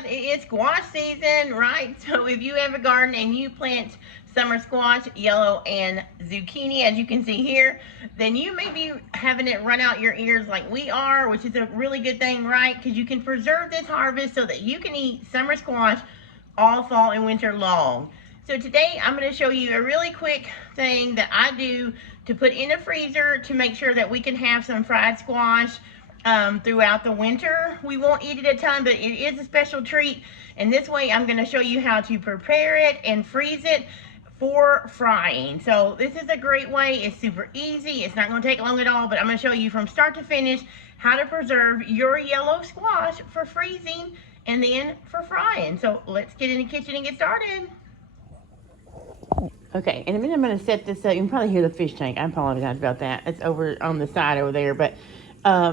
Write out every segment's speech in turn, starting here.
It is squash season, right? So if you have a garden and you plant summer squash, yellow, and zucchini, as you can see here, then you may be having it run out your ears like we are, which is a really good thing, right? Because you can preserve this harvest so that you can eat summer squash all fall and winter long. So today I'm going to show you a really quick thing that I do to put in a freezer to make sure that we can have some fried squash throughout the winter. We won't eat it a ton, but it is a special treat. And this way I'm going to show you how to prepare it and freeze it for frying. So this is a great way. It's super easy. It's not going to take long at all, but I'm going to show you from start to finish how to preserve your yellow squash for freezing and then for frying. So let's get in the kitchen and get started. Okay, in a minute I'm going to set this up. You can probably hear the fish tank. I apologize about that. It's over on the side over there. But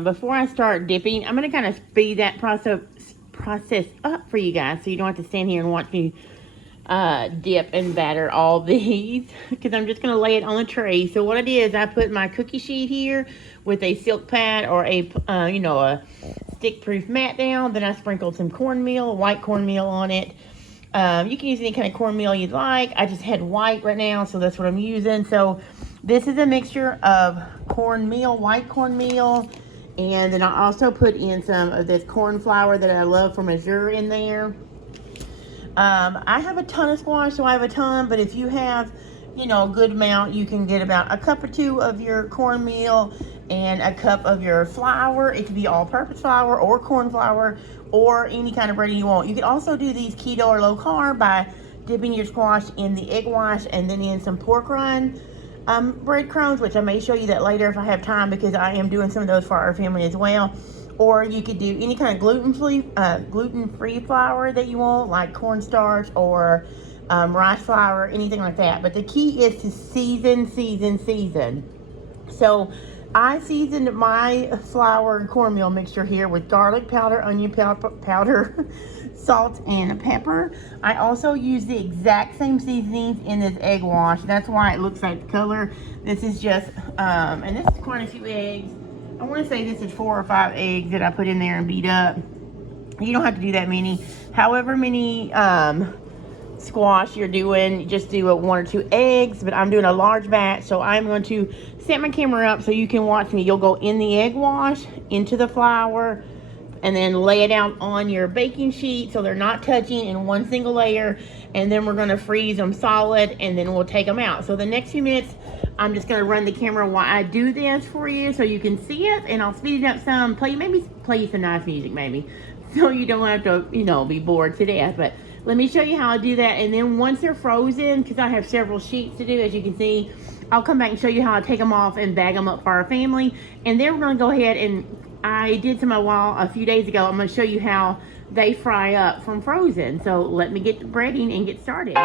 before I start dipping, I'm going to kind of speed that process up for you guys so you don't have to stand here and watch me dip and batter all these, because I'm just going to lay it on the tray. So what I did is I put my cookie sheet here with a silk pad or a a stick-proof mat down. Then I sprinkled some cornmeal, white cornmeal on it. You can use any kind of cornmeal you'd like. I just had white right now, so that's what I'm using. So this is a mixture of cornmeal, white cornmeal, and then I also put in some of this corn flour that I love from Azure in there. I have a ton of squash, so I have a ton, but if you have, a good amount, you can get about a cup or two of your cornmeal and a cup of your flour. It could be all-purpose flour or corn flour or any kind of bread you want. You can also do these keto or low carb by dipping your squash in the egg wash and then in some pork rind breadcrumbs, which I may show you that later if I have time, because I am doing some of those for our family as well. Or you could do any kind of gluten-free flour that you want, like cornstarch or rice flour, anything like that. But the key is to season. So I seasoned my flour and cornmeal mixture here with garlic powder, onion powder, salt, and pepper. I also use the exact same seasonings in this egg wash. That's why it looks like the color. This is just, and this is quite a few eggs. I want to say this is 4 or 5 eggs that I put in there and beat up. You don't have to do that many. However many squash you're doing, just do 1 or 2 eggs. But I'm doing a large batch, so I'm going to set my camera up so you can watch me. You'll go in the egg wash, into the flour, and then lay it out on your baking sheet so they're not touching in one single layer. And then we're going to freeze them solid, and then we'll take them out. So the next few minutes, I'm just going to run the camera while I do this for you so you can see it, and I'll speed it up some, play you some nice music maybe, so you don't have to, be bored to death. But let me show you how I do that, and then once they're frozen, because I have several sheets to do, as you can see, I'll come back and show you how I take them off and bag them up for our family. And then we're going to go ahead, and I did some a few days ago. I'm going to show you how they fry up from frozen. So let me get the breading and get started.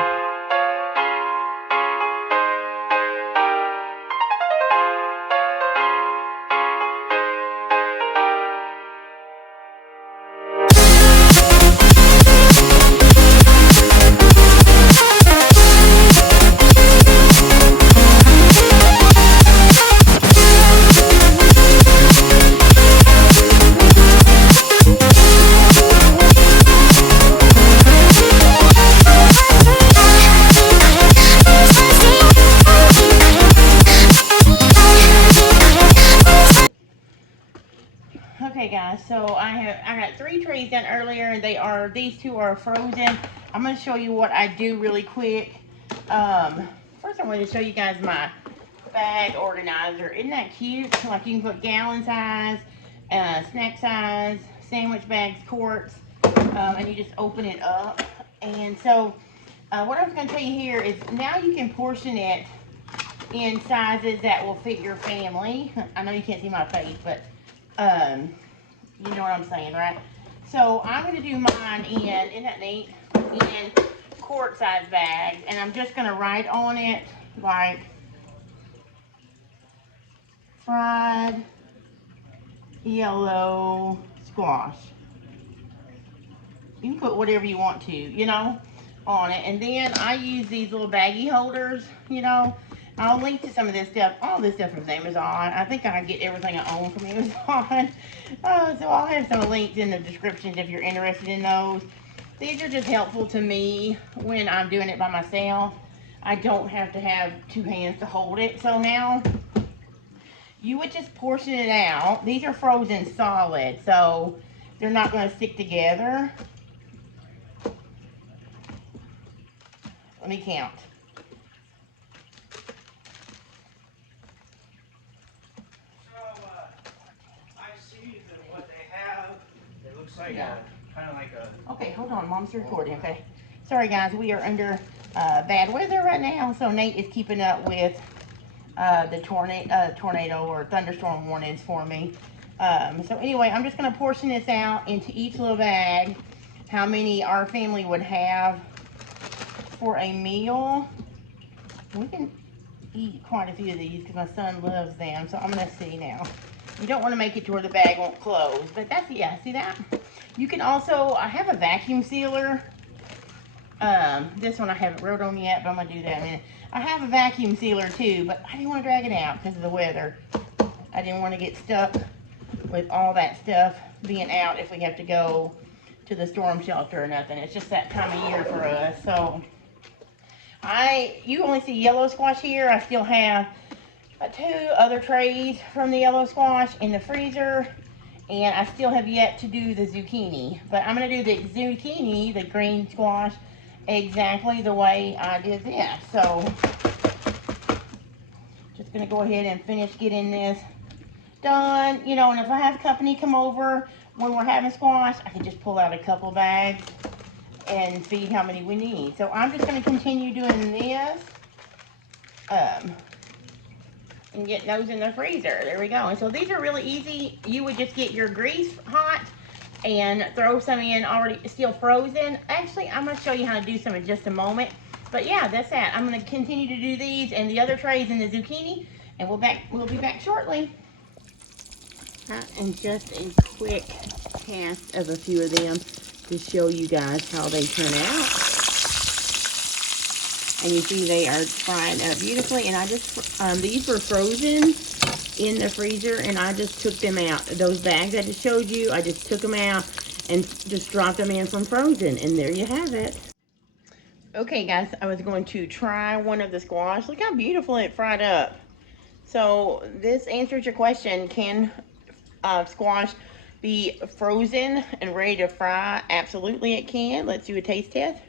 Okay guys, so I got 3 trays done earlier, and these 2 are frozen. I'm going to show you what I do really quick. First I want to show you guys my bag organizer. Isn't that cute? Like you can put gallon size, snack size, sandwich bags, quarts, and you just open it up. And so what I was going to tell you here is now you can portion it in sizes that will fit your family. I know you can't see my face, but you know what I'm saying, right? So I'm going to do mine isn't that neat? In quart size bags, and I'm just going to write on it like fried yellow squash. You can put whatever you want to, on it. And then I use these little baggie holders, I'll link to some of this stuff, all this stuff from Amazon. I think I get everything I own from Amazon. So I'll have some links in the descriptions if you're interested in those. These are just helpful to me when I'm doing it by myself. I don't have to have two hands to hold it. So now you would just portion it out. These are frozen solid, so they're not going to stick together. Let me count. I see that what they have, it looks like kind of like a... Okay, hold on, Mom's recording, okay? Sorry guys, we are under bad weather right now, so Nate is keeping up with the tornado or thunderstorm warnings for me. So anyway, I'm just going to portion this out into each little bag, how many our family would have for a meal. We can eat quite a few of these because my son loves them, so I'm going to see now. You don't want to make it to where the bag won't close, but that's, yeah, see that? You can also, I have a vacuum sealer. This one I haven't wrote on yet, but I'm going to do that in a minute. I have a vacuum sealer too, but I didn't want to drag it out because of the weather. I didn't want to get stuck with all that stuff being out if we have to go to the storm shelter or nothing. It's just that time of year for us. So you only see yellow squash here. I still have 2 other trays from the yellow squash in the freezer, and I still have yet to do the zucchini. But I'm going to do the zucchini, the green squash, exactly the way I did this. So just going to go ahead and finish getting this done. You know, and if I have company come over when we're having squash, I can just pull out a couple bags and see how many we need. So I'm just going to continue doing this and get those in the freezer. There we go. And so these are really easy. You would just get your grease hot and throw some in already still frozen. Actually, I'm going to show you how to do some in just a moment. But yeah, that's that. I'm going to continue to do these and the other trays in the zucchini, and we'll be back shortly. And just a quick cast of a few of them to show you guys how they turn out. And you see they are fried up beautifully. And I just, these were frozen in the freezer, and I just took them out. Those bags I just showed you, I just took them out and just dropped them in from frozen. And there you have it. Okay guys, I was going to try one of the squash. Look how beautiful it fried up. So this answers your question. Can squash be frozen and ready to fry? Absolutely it can. Let's do a taste test.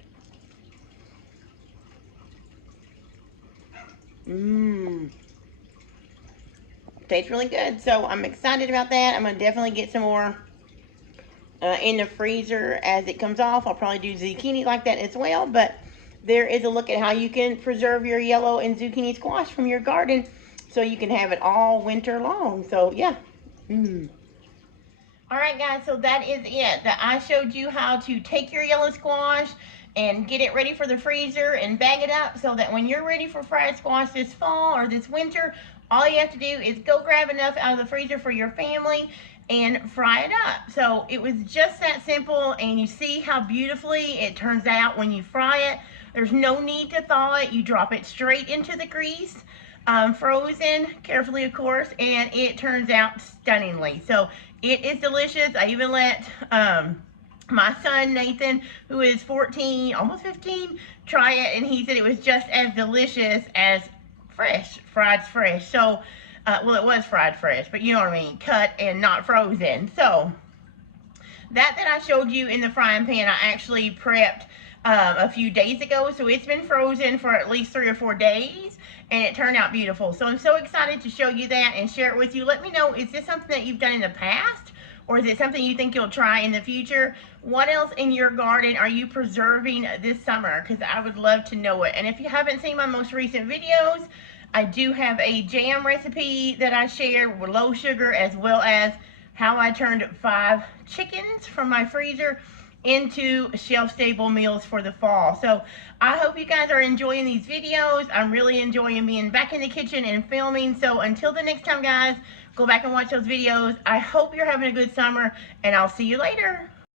Tastes really good. So I'm excited about that. I'm going to definitely get some more in the freezer as it comes off. I'll probably do zucchini like that as well. But there is a look at how you can preserve your yellow and zucchini squash from your garden so you can have it all winter long. So yeah. All right guys, so that is it. That I showed you how to take your yellow squash and get it ready for the freezer and bag it up so that when you're ready for fried squash this fall or this winter, all you have to do is go grab enough out of the freezer for your family and fry it up. So it was just that simple, and you see how beautifully it turns out when you fry it. There's no need to thaw it. You drop it straight into the grease, frozen carefully of course, and it turns out stunningly. So it is delicious. I even let my son Nathan, who is 14, almost 15, try it, and he said it was just as delicious as fried fresh. So well, it was fried fresh, but you know what I mean, cut and not frozen. So that I showed you in the frying pan, I actually prepped a few days ago, so it's been frozen for at least 3 or 4 days, and it turned out beautiful. So I'm so excited to show you that and share it with you. Let me know, is this something that you've done in the past, or is it something you think you'll try in the future? What else in your garden are you preserving this summer? Because I would love to know it. And if you haven't seen my most recent videos, I do have a jam recipe that I shared with low sugar, as well as how I turned 5 chickens from my freezer into shelf-stable meals for the fall. So I hope you guys are enjoying these videos. I'm really enjoying being back in the kitchen and filming. So until the next time, guys, go back and watch those videos. I hope you're having a good summer, and I'll see you later.